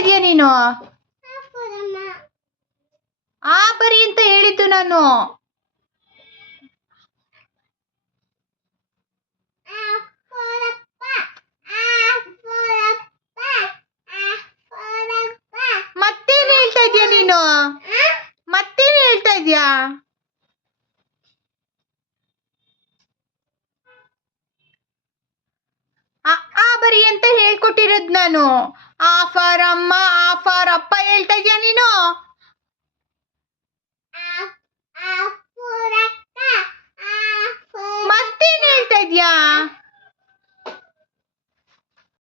ಇದೆಯಾ ನೀನು? ಆ ಪರಿ ಅಂತ ಹೇಳಿದ್ದು ನಾನು. ಮತ್ತೇನ್ ಹೇಳ್ತಾ ಇದೀಯಾ ನೀನು? ಮತ್ತೇನ್ ಹೇಳ್ತಾ ಇದೀಯಾ? ಆ ಬರಿ ಅಂತ ಹೇಳ್ಕೊಟ್ಟಿರೋದು ನಾನು. ಆಫರ್ ಅಮ್ಮ ಆಫರ್ ಅಪ್ಪ ಹೇಳ್ತಾ ಇದೀಯ ನೀನು ಮತ್ತೇನ್ ಹೇಳ್ತಾ ಇದೀಯಾ